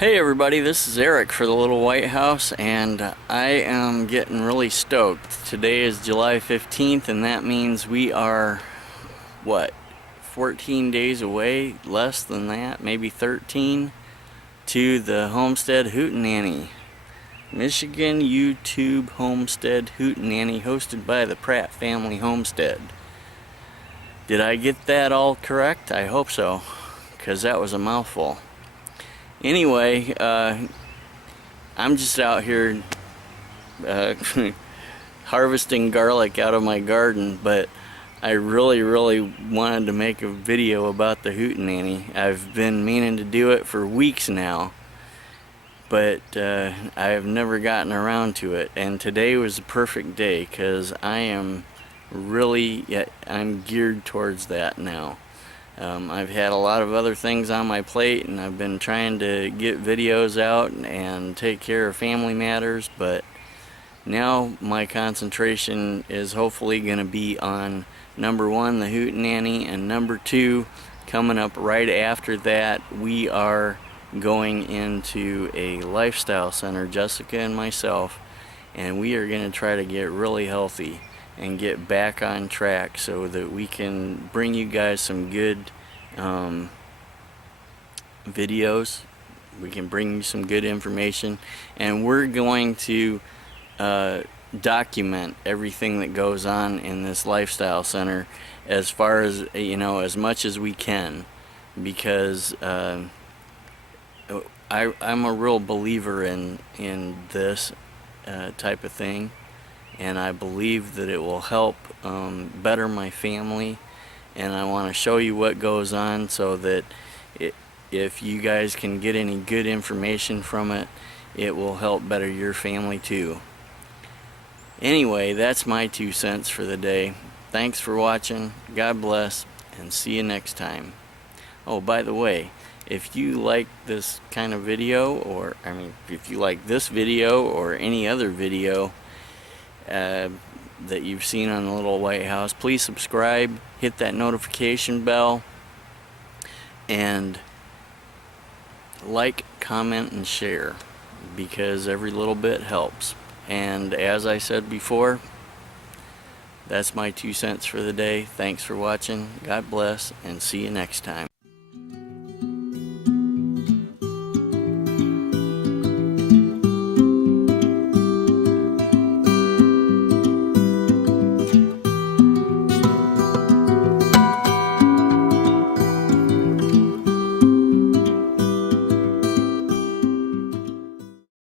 Hey everybody, this is Eric for the Little White House, and I am getting really stoked. Today is July 15th, and that means we are, 14 days away, less than that, maybe 13, to the Homestead Hootenanny. Michigan YouTube Homestead Hootenanny, hosted by the Pratt family Homestead. Did I get that all correct? I hope so, because that was a mouthful. Anyway, I'm just out here harvesting garlic out of my garden, but I really wanted to make a video about the Hootenanny. I've been meaning to do it for weeks now, but I have never gotten around to it, and today was the perfect day because I'm geared towards that now. I've had a lot of other things on my plate, and I've been trying to get videos out and take care of family matters, but now my concentration is hopefully going to be on number one, the Hootenanny, and number two, coming up right after that, we are going into a lifestyle center, Jessica and myself, and we are going to try to get really healthy and get back on track so that we can bring you guys some good videos. We can bring you some good information, and we're going to document everything that goes on in this lifestyle center as far as, as much as we can, because I'm a real believer in this type of thing, and I believe that it will help better my family, and I want to show you what goes on so that if you guys can get any good information from it, it will help better your family too. Anyway, that's my 2 cents for the day. Thanks for watching, God bless, and see you next time. Oh, by the way, if you like this kind of video, or if you like this video or any other video that you've seen on the Little White House, please subscribe, hit that notification bell, and like, comment, and share, because every little bit helps. And as I said before, that's my 2 cents for the day. Thanks for watching, God bless, and see you next time.